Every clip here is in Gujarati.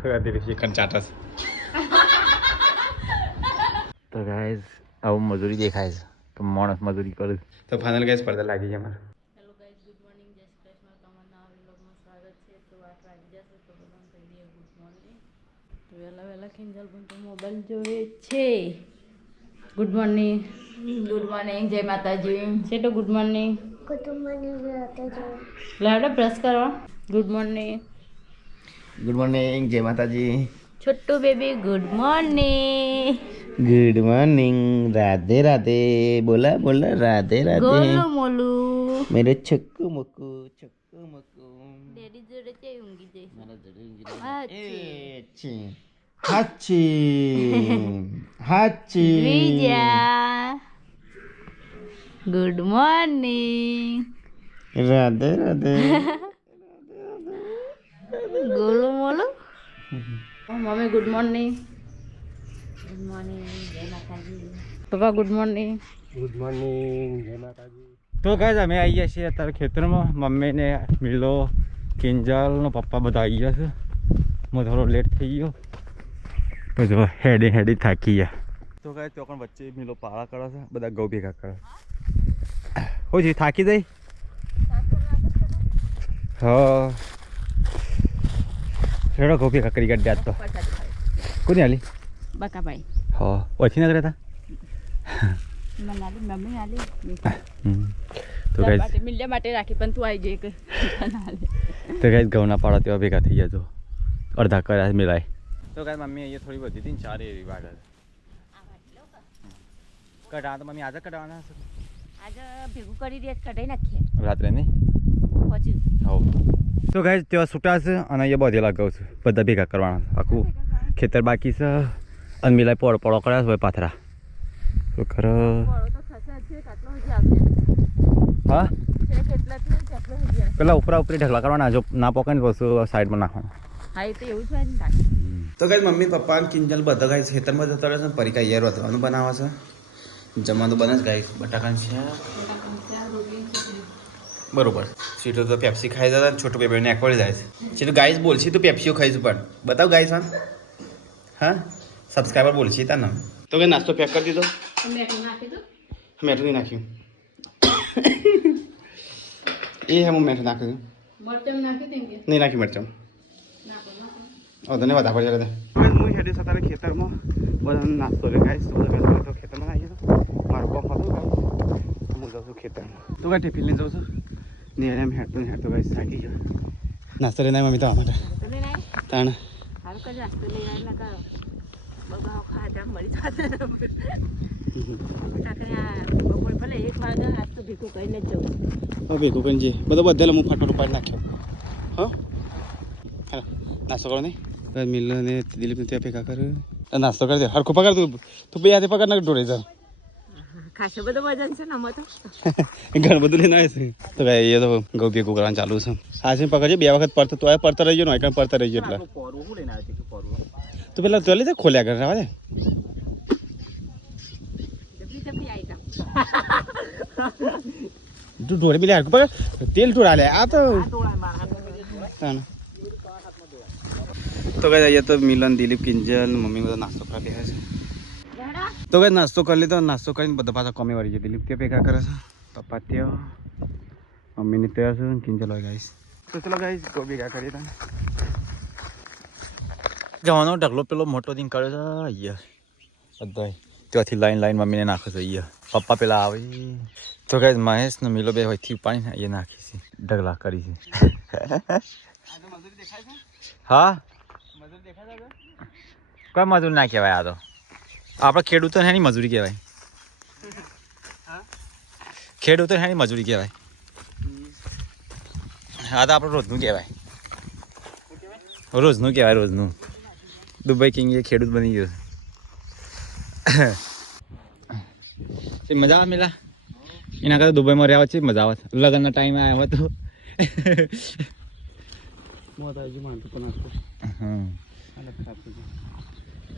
ચાટસ તો ગાઈઝ આવું મજૂરી દેખાય છે કે માણસ મજૂરી કરે તો ફાઇનલ ગાઈઝ પડદા લાગી જાય મારે. હેલો ગાઈઝ, ગુડ મોર્નિંગ, જય શ્રી કૃષ્ણ. તમારા નવા વ્લોગમાં સ્વાગત છે. તો વાત વાગી જશે તો બધાને કહી દઈએ ગુડ મોર્નિંગ. તો વહેલા કિંજલ પણ તો મોબાઈલ જોવે છે. Good morning. ગુડ મોર્નિંગ, જય માતાજી. છે તો ગુડ મોર્નિંગ. ગુડ મોર્નિંગ, જય માતાજી. લાડો બ્રશ કરવા. Good morning. ગુડ મોર્નિંગ, જય માતાજી. Chhotu baby good morning. Good morning, Radhe Radhe. બોલા બોલા રાધે રાધે. ગોલું મોલું. મેરે છક્કુ મક્કુ. ડેડી જોડે છે ઊંઘી જઈશ. હાચી બીજા good morning. Radhe Radhe. Golu Molu. Mummy good morning. Good morning, જય માતાજી. પપ્પા ગુડ મોર્નિંગ. ગુડ મોર્નિંગ, જય માતાજી. તો ગાઈઝ અમે આવી ગયા છીએ અત્યારે ખેતરમાં. મમ્મીને મિલો કિંજલ નો પપ્પા બધા આવી ગયા છે. હું થોડો લેટ થઈ ગયો તો જો હેડી થાકી ગયા. તો ગાઈઝ તો પણ વચ્ચે મિલો પાળા કરે છે, બધા ગૌ ભેગા કરે. હો જી થાકી જાય. હા રેડો ગૌ ભેગા કરી ગયા તો કોની હાલી બકાભાઈ હા ઓછી ના કર્યા મમ્મી આલી તો ગાઈઝ મિલ્યા માટે રાખી પણ તું આવી જઈ તો ગાઈઝ ઘઉંના પાડા તેવા ભેગા થઈ ગયા તો અડધા કર્યા મિલાય. તો ગાઈઝ મમ્મી અહીંયા થોડી વધી હતી ને ચારે એવી વાગર કઢા તો મમ્મી આજે કઢાવાના હશે આજે ભેગું કરી દે, કઢાઈ નાખીએ રાત્રે નહીં પછી. હવ તો ગાઈઝ તેવા છૂટા છે અને અહીંયા બધેલા ઘઉં છે બધા ભેગા કરવાના છે. આખું ખેતર બાકી છે અને મિલાય પડો કર્યા છે પાથરા તો ખરો હા પેલા ઉપરા ઉપરી ઢગલા કરવાના જો ના પકડે ને વસ્તુ સાઈડમાં નાખવાના. હા એ તો એવું છે ને. તો ગાઈઝ મમ્મી પપ્પા અને કિંજલ બધા ગાઈઝ ખેતરમાં જતા રહે છે. પરીકા યાર વધવાનું બનાવે છે, જમવાનું બને છે ગાઈઝ. બટાકાનું છે બરોબર. સીટો તો પેપ્સી ખાઈ જતા છોટું પેપર ને એકવાળી જાય છે. સીટું ગાઈઝ બોલશી તો પેપ્સીઓ ખાઈશું પણ બતાવ ગાઈઝ. હા સબસ્ક્રાઈબર બોલશી તા ને. તો કે નાસ્તો પેક કરી દીધો. મેઠું નહીં નાખ્યું એ હે હું મેઠું નાખ્યું નહીં નાખ્યું મરચમ. ધન્યવાદ આભાર જરા હું હેડે સતારે ખેતરમાં બધાને નાસ્તો લે ગાઈશ. તો ખેતરમાં આવી ગયો મારો પંપ હતો ગાઈશ. હું જાઉં છું ખેતરમાં તો કાંઈ ટિફિન લઈને જાઉં છું ને એમ હેડતો ગાઈશ થાકી ગયો. નાસ્તો લઈને મમ્મી તો માટે તાણ ભેગું કરીને જઈએ બધા હું ફટોર પાડી નાખ્યો. હા નાસ્તો કરો નહીં મિલને દિલીપને ત્યાં ભેગા કર્યો નાસ્તો કરી દે હરખું પકડ તું બે હાથે પકડ નાખ ઢોળે જા. ખાસો બધો વજન છે ને આમાં તો ઘણું બધું લઈને આવે છે. તો ભાઈ એ તો ગૌ ભેગું કરવાનું ચાલુ છે. હાથે પકડજે બે વખત પડતો તો પડતા રહી ગયો ને એકણ પડતા રહી ગયો એટલે તો પેલા ચાલી જાય ખોલ્યા કરે આવે તું ઢોળે પેલા હરખું પકડ તેલ ઢોળા લે આ તો તો કઈ અહીંયા તો મિલન દિલીપ કિંજલ મમ્મી બધા નાસ્તો કરવા બેસે છે. તો કઈ નાસ્તો કરી લીધો. નાસ્તો કરીને બધા પાછા કોમી વળી જાય. દિલીપ ત્યાં ભેગા કરે છે, પપ્પા ત્યાં, મમ્મીને ત્યાં છે, કિંજલ હોય ગાઈશ. તો ચલો ગાઈશ ગો ભેગા કરી તમે જવાનો ઢગલો પેલો મોટો દિન કર્યો છે અહીંયા બધા ત્યાંથી લાઈન મમ્મીને નાખે છે અહીંયા પપ્પા પેલા આવે. તો ગાઈશ મહેશ ને મિલો બે હોયથી પાણી અહીંયા નાખી છે ઢગલા કરી છે. હા કોઈ મજૂરી ના કહેવાય આ તો આપણે ખેડૂતો એની મજૂરી કહેવાય. ખેડૂતો એની મજૂરી કહેવાય. આ તો આપણે રોજનું કહેવાય. રોજનું કહેવાય રોજનું. દુબઈ કિંગ એ ખેડૂત બની ગયો છે. મજા આવે મેલા એના કરતા દુબઈમાં રહ્યા છે મજા આવે. લગ્નના ટાઈમે આવ્યો હતો.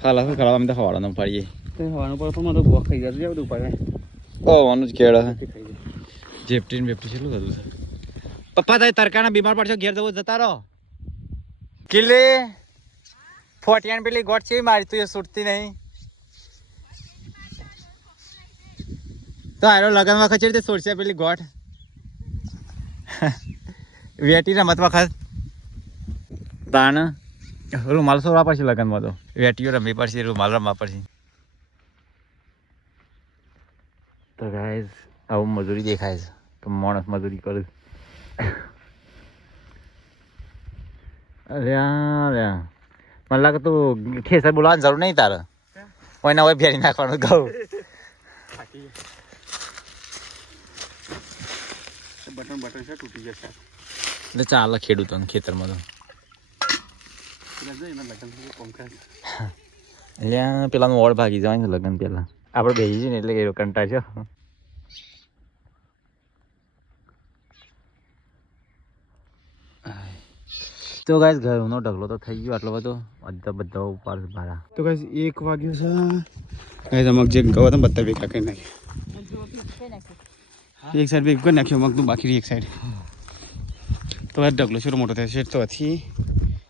હાલા શું કરવા અમે તો હવાડાનો પાડીએ હવાનું પડે પણ મારે ખાઈ જતું બધું પડે ઓવાનું જ કેળા જેપટીન બેપટી છેલ્લું થતું છે. પપ્પા થાય તરકાના બીમાર પડશો ઘેર જવો જતા રહો કિલ્લે ફોટિયાન પેલી ગોટ છે મારી તું એ છૂટતી નહીં તો આરો લગન વખત છે તે છોડશે પેલી ગોટ વેટી રમત વખત તાણ રૂમાલ સોરવા પડશે લગનમાં તો વેટીઓ રમવી પડશે રૂમાલ રમવા પડશે તો ગાઈઝ આવું મજૂરી દેખાય છે તો માણસ મજૂરી કરું અરે મને લાગે તું ખેસર બોલાવવાની જરૂર નહીં તારે કોઈના હોય ફેરી નાખવાનું ઘઉં બટન છે તૂટી જશે એટલે ચાલે ખેડૂતોને ખેતરમાં તો એટલે પેલાનું ઓળ ભાગી જવાય ને લગ્ન પેલા આપણે બેસી છીએ ને એટલે એ કંટાળ છે તો ગાઈસ ઘરનો ઢગલો તો થઈ ગયો આટલો બધો બધા ઉપર ભાડા તો ગાઈસ 1 વાગ્યો છે ગાઈસ અમક જે ગવા હતા બધા ભેગા કરી નાખ્યા એક સાઈડ ભેગું કરી નાખ્યો મગ તું બાકી એક સાઈડ તો આ ઢગલો છે મોટો થાય છે તો આથી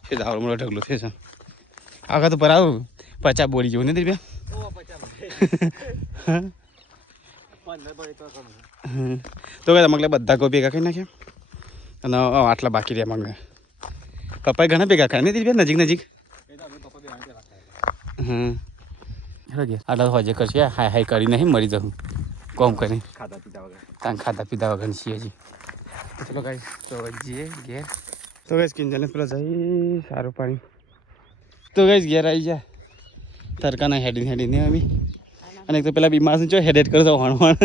છે દાવર મોટો ઢગલો છે આગળ તો પર આવું 50 બોડી જેવું નથી બે તો ગાઈસ અમકલે બધા કો ભેગા કરી નાખ્યા અને આટલા બાકી રહ્યા મગને પપ્પાએ ઘણા ભેગા ખાય ને દીદી નજીક નજીક આટલા હોજે કરશે હાય હાય કરી નહીં મરી જવું કોમ કરી ખાધા પીધા વગર છીએ હજી ચલો ગાઈસ તો જઈએ ઘેર તો ગાઈસ કિંજલને પેલા જઈ સારું પાણી તો ગાઈસ ઘેર આવી જાય તરકાના હેડીને અમે અને એક તો પેલા બીમાર છે હેડેડ કરો તો હણવણ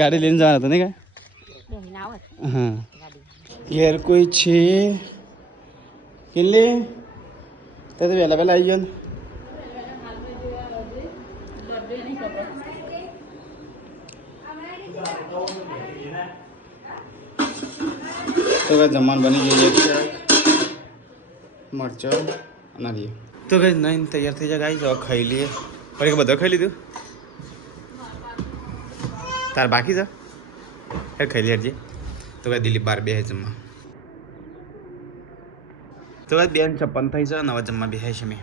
ગાડી લઈને જવાના હતા ને કાંઈ હા ઘેર કોઈ છે કેટલી તો વહેલા વહેલા આવી ગયો ને તો કઈ જમવાનું બની ગયું છે મરચો નારિયેળ તો કઈ નહીં તૈયાર થઈ જાય ગાઈ તો ખાઈ લઈએ પર એક બધો ખાઈ લીધું તાર બાકી છે ખાઈ લે તો ભાઈ દિલીપ બાર બે જમવા તો ભાઈ બેન 56 થઈ છે નવા જમવા બે છે મેં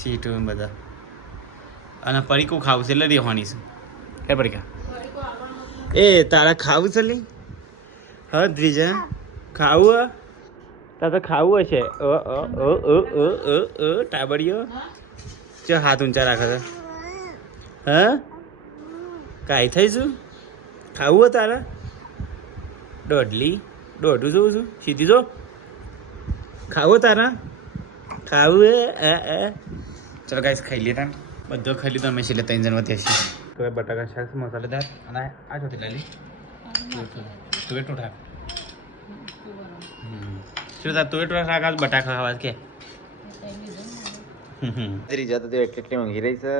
સીટો બધા અને પરીકું ખાવું છે એટલે રહેવાની છે કે પરીકા એ તારા ખાવું છે લી હા દ્વિજા ખાવું તારે તો ખાવું હશે ટાબડીઓ ચો હાથ ઊંચા રાખે છે હા કાંઈ થઈશું ખાવું હોય તારા દોઢું જોઉં છું સીધી જો ખાવું તારા ખાવું ચલો ગાઈસ ખાઈ લઈએ તાન બધો ખાઈ લીધો અમે છેલ્લે 3 જણ વધ્યા છીએ તો બટાકા શાક મસાલેદાર અને આ જોતી લાલી તુવેર ટોઠા શું તા તુવેર ટોઠા શાક આજ બટાકા ખાવા કે રીજા તો એટલી ઊંઘી રહી છે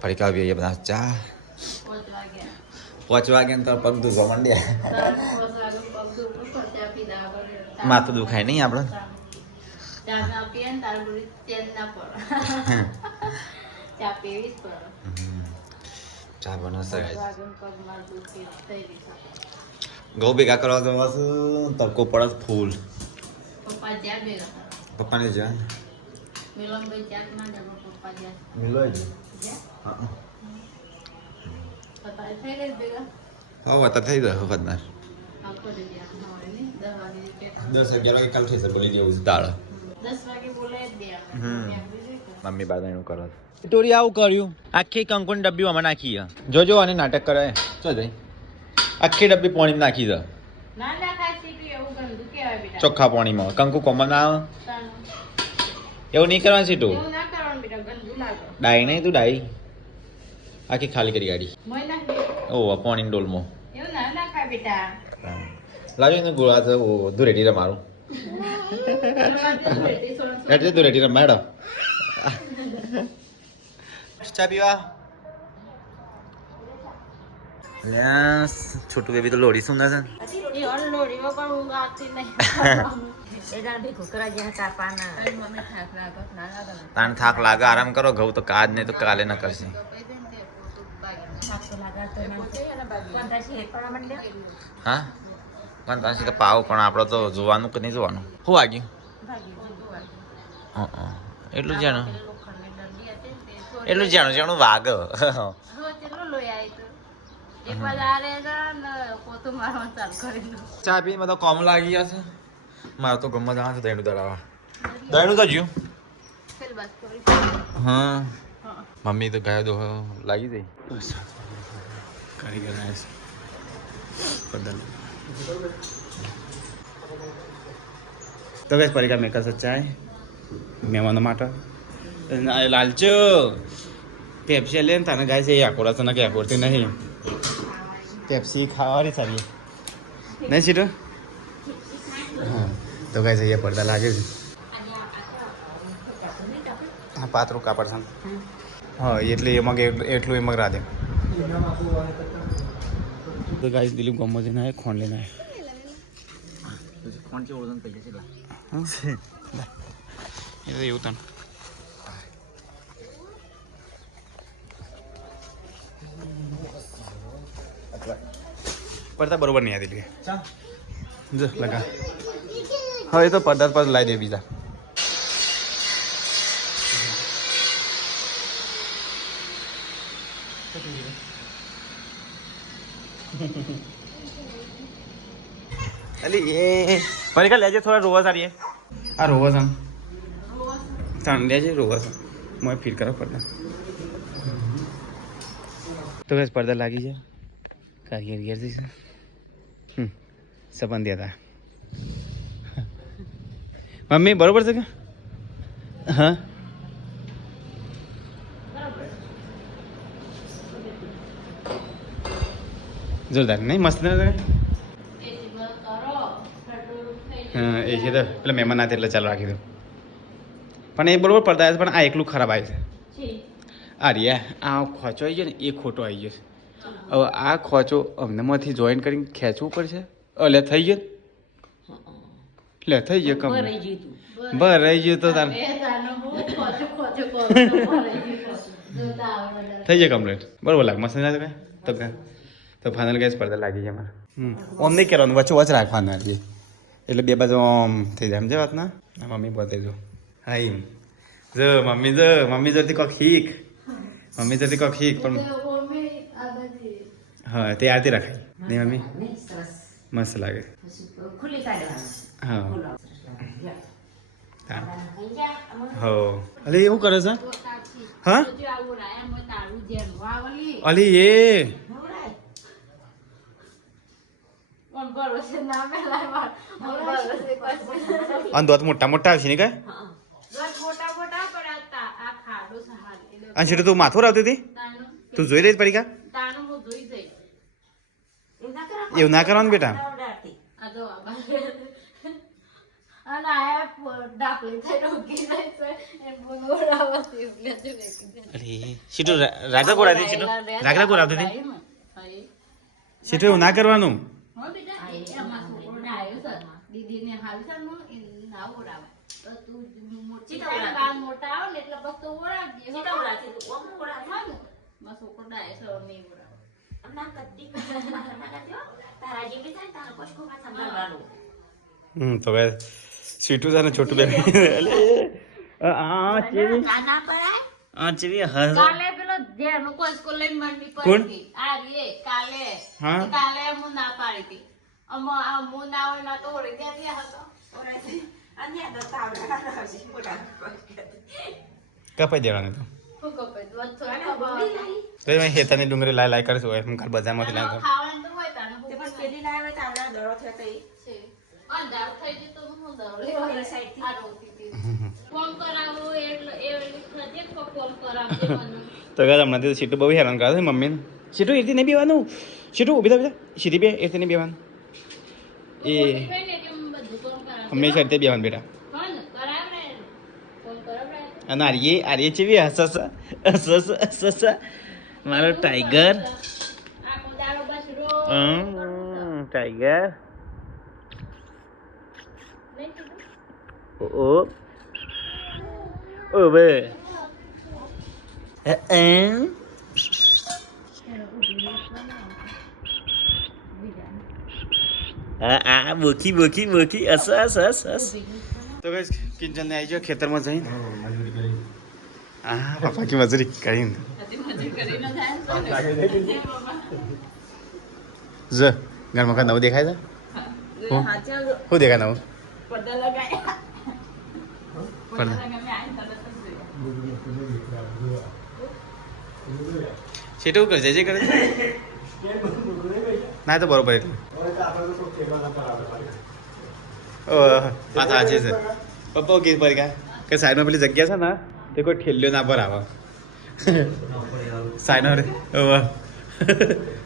ફરી કાવી બધા ચા 5 વાગ્યા તો પગ દુખવા માંડ્યા માથું દુખાય નહીં આપણે ચા બનાવશે ઘઉં ભેગા કરવા તો બસ તડકો પડે ફૂલ પપ્પાને જા મિલો હા વાત થઈ ગયો વખતનાર 10-11 વાગે કાલ થઈ બોલી જેવું દાળ 10 વાગે બોલે દે મમ્મી બાદ એનું કરો ટોરી આવું કર્યું આખી કંકુની ડબ્બી આમાં નાખી જોજો અને નાટક કરે ચો જઈ આખી ડબ્બી પાણીમાં નાખી દે ચોખ્ખા પાણીમાં કંકુ કોમન ના આવે એવું નહીં કરવાનું સીટું ડાઈ નહીં તું ડાઈ આખી ખાલી કરી ગાડી ઓ પાણી ડોલમાં લાજો એને ગોળા છે ઓ ધુરેટી રમારું એટલે ધુરેટી રમ મેડમ ચા પીવા છોટું બેબી તો લોડી સુંદર છે તાન થાક લાગે આરામ કરો ઘઉં તો કાજ નહીં તો કાલે ન કરશે હા પણ ત્યાં સુધી પાવ પણ આપણે તો જોવાનું કે નહીં જોવાનું શું વાગ્યું એટલું જાણું એટલું જાણું વાગ ચા પી બધા કોમ લાગી ગયા છે મારે તો ગમત આવે છે દહીંનું દળાવા દહીંનું તો જ્યું હા મમ્મી તો ગાય દો લાગી ગઈ કારીગર આવ્યા છે બદલ તો કઈ પરીક્ષા મેકર સચ્ચાય મહેમાનો માટે લાલચો પેપ્સી લે ને તને ગાય છે એ આકોડા તને કે આકોડતી નહીં પેપ્સી ખાવાની સારી નહીં સીટો હા તો ગાય છે એ પડદા લાગે છે હા પાતળું કાપડ છે હા એટલે એમાં એટલું એમાં રાધે તો ગાય દિલીપ ગમો જઈને આવે ખોણ લઈને આવે ખોણ છે ઓળખ પૈસા છે એવું તને પડતા બરોબર નહીં આદી જો લગા હવે તો પડદા પર લાવી દે બીજા અલી એ પરીક્ષા લેજે થોડા રોવા સારી આ રોવા સામ તાણ લેજે રોવા સામ મોય ફીલ કરો પડદા તો બસ પડદા લાગી જાય કારીગર ઘેર જઈશું સપન દે હતા મમ્મી બરોબર છે કે હા જોરદાર નહીં મસ્ત ને હા એ છે તો પેલા મહેમાન ના એટલે ચાલો રાખી દો પણ એ બરોબર પડતા આવે છે પણ આ એકલું ખરાબ આવે છે આ રિયા આ ખોચો આવી ગયો ને એ ખોટો આવી ગયો છે હવે આ ખોચો અમનેમાંથી જોઈન કરીને ખેંચવું પડશે લે થઈ ગયો લે થઈ ગયો કમ બર રહી ગયું તો તાર થઈ જાય કમ્પ્લીટ બરોબર લાગે મસ્ત ના કઈ તો ફાઇનલ ગેસ પડતા લાગી જાય મારે ઓમ નહીં કરવાનું વચ્ચે વચ્ચે રાખવાનું આજે એટલે બે બાજુ આમ થઈ જાય સમજે વાત ના મમ્મી બતાવી દો હા એમ જો મમ્મી જોતી કોક શીખ મમ્મી જોતી કોક શીખ પણ હા તે આરતી રખાય નહીં મમ્મી મસ્ત લાગે હા હો અલે એવું કરે છે હા અલી એ દોત મોટા મોટા આવશે ને કઈ અને તું માથું આવતી હતી તું જોઈ રહી પડી કા એવું ના કરવાનું બેટા સીટું એવું ના કરવાનું તો સીટું છે ને છોટું બેન કપાઈ દેવાનું તો હેતાની ડુંગળી લાય લાય કરશું એમ બજારમાંથી લાવ તો હમણાં સીટું બહુ હેરાન કરે છે મમ્મીને સીટું એથી નહીં બેવાનું સીટું ઉભી થા સીધી બે એથી નહીં બેવાનું એ હંમેશા રીતે બેવાનું બેટા અને આર્ય ચેવી હસ મારો ટાઈગર ટાઈગર ઓ બે આ બોકી બોકી બોકી અસ અસ અસ અસ તો ગાઈસ કિંજલ ને આવી ગયો ખેતરમાં જઈને પપ્પા કી મજૂરી કરીને જ ઘરમાં કા નવું દેખાય છે શું દેખાય નવું છેટું કરજે જે કરે ના તો બરોબર એટલે વાત સાચી છે પપ્પા કીધું પડી કે સાઈડમાં પેલી જગ્યા છે ને તે કોઈ ઠેલ્યો ના પર આવે સાઈડમાં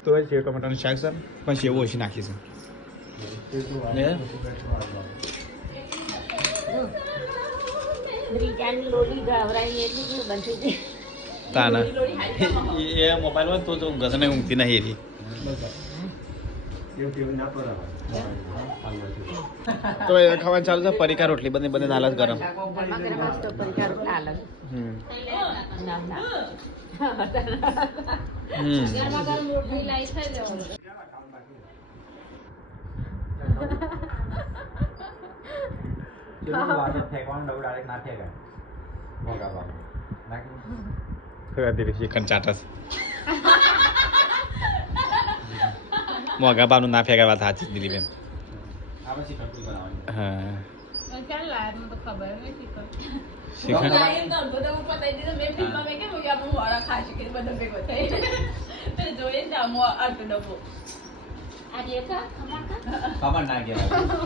તો સેવ ટમાટાનું શાક છે પણ સેવ ઓછી નાખી છે બ્રિટાની લોલી ઘવરાઈ એટલી કે બનતી હતી તાના એ મોબાઈલમાં તો ઘસને ઊંઘતી નહીં એરી તો એ ખાવાનું ચાલુ છે પરિકા રોટલી બને બને નાલા ગરમ ગરમા ગરમ મસ્ત પરિકાર રોટલા અલગ ગરમા ગરમ રોટલી લાઈ થઈ જવાનું મોગા બાનું ના ફેંકા વાત સાચી દીધી બેન હા ખબર ના કહેવાય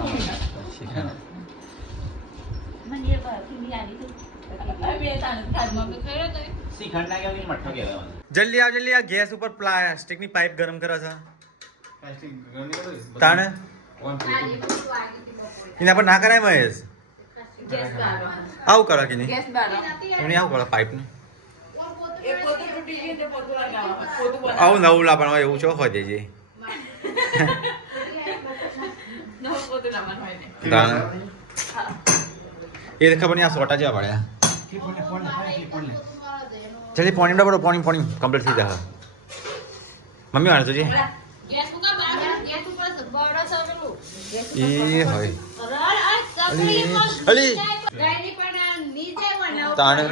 જલ્દી આ ગેસ ઉપર પ્લાસ્ટિકની પાઇપ ગરમ કરે છે તાણે એના પર ના કરાય મહેશ આવું કરો કે નહીં એમને આવું કરો પાઇપ ને આવું નવું લાવવાનું હોય એવું છો હોય દેજે તાણે એ ખબર નહીં આ સોટા જેવા પડ્યા જલ્દી પોણી પડો પોણી કમ્પ્લીટ થઈ જાય મમ્મી વાળો તુજી એ હોય અલી તાણે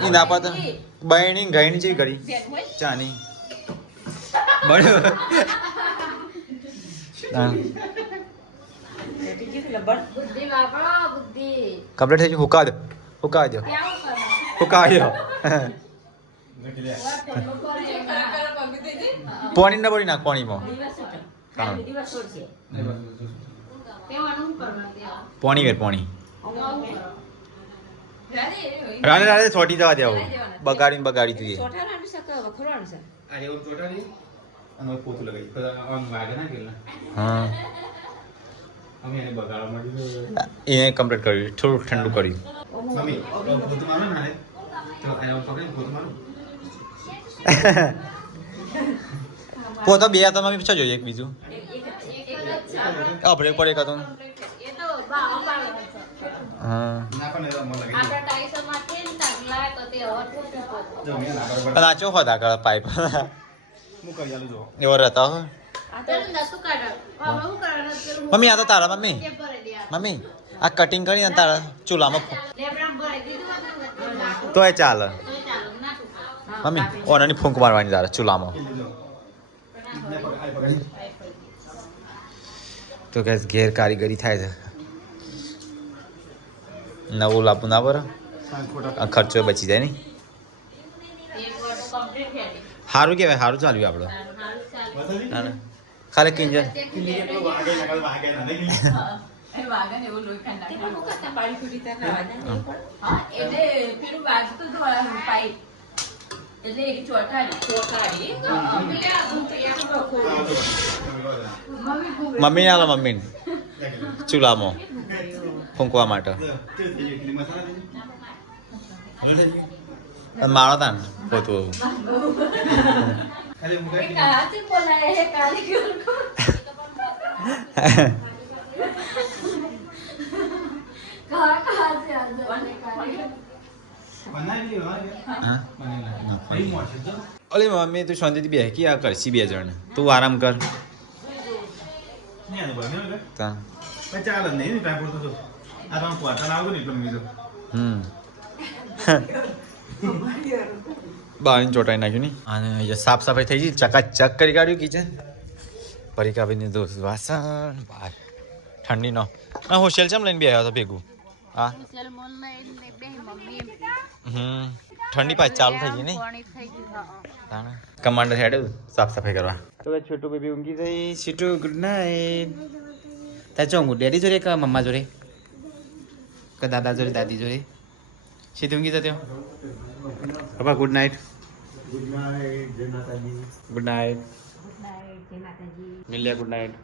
એ ના પાતા બહેણી ગાયણી જેવી કરી ચાની બળ્યો કમ્પ્લીટ થઈ ગયું હુકા દો પાણી ના પડી નાખ પાણીમાં પાણી વેર પાણી રાડે છોટી જવા દેવો બગાડી જોઈએ હા એને કમ્પ્લીટ કર્યું થોડું ઠંડુ કર્યું પોતો બે હતા મમ્મી પૂછા જોઈએ એક બીજું આપણે પડે કાતો હા નાચો હતા કળ પાઇપ એવો રહેતા હો મમ્મી આ તો તારા મમ્મી આ કટિંગ કરી ને તારા ચૂલામાં તો એ ચાલે મમ્મી ઓનાની ફૂંક મારવાની તારા ચૂલામાં તો કે ઘેર કારીગરી થાય છે નવું લાવવું ના બરો ખર્ચો બચી જાય નહીં સારું કહેવાય સારું ચાલ્યું આપણો ખાલી કિંજલ મમ્મી ના મમ્મી ચૂલામાં ફૂંકવા માટે મારો તા ને પોતું ઓલી મમ્મી તું શાંતિથી બે કી આ કરશી બે જણ તું આરામ કર તા ચાલે નહીં ટાઈમ તો આ તમે પોતાના આવો ને એટલે મીધો બારીને ચોટાઈ નાખ્યું નહીં અને અહીંયા સાફ સફાઈ થઈ ગઈ ચકાચક કરી કાઢ્યું કિચન પરિકાબીને દોસ્ત વાસણ બહાર ઠંડીનો ના હોસ્ટેલ ચમ લઈને બે આવ્યો હતો ભેગું હા ઠંડી પાછી ચાલુ થઈ ગઈ નહીં કમાન્ડર હેડ સાફ સફાઈ કરવા તો છોટું બેબી ઊંઘી ગઈ છોટું ગુડ નાઇટ તાર ચો ઊંઘું ડેડી જોડે કે મમ્મા જોડે કે દાદા જોડે દાદી જોડે સીધી ઊંઘી જતો બાબા ગુડ નાઇટ ગુડ નાઇટ મિલ્યા ગુડ નાઇટ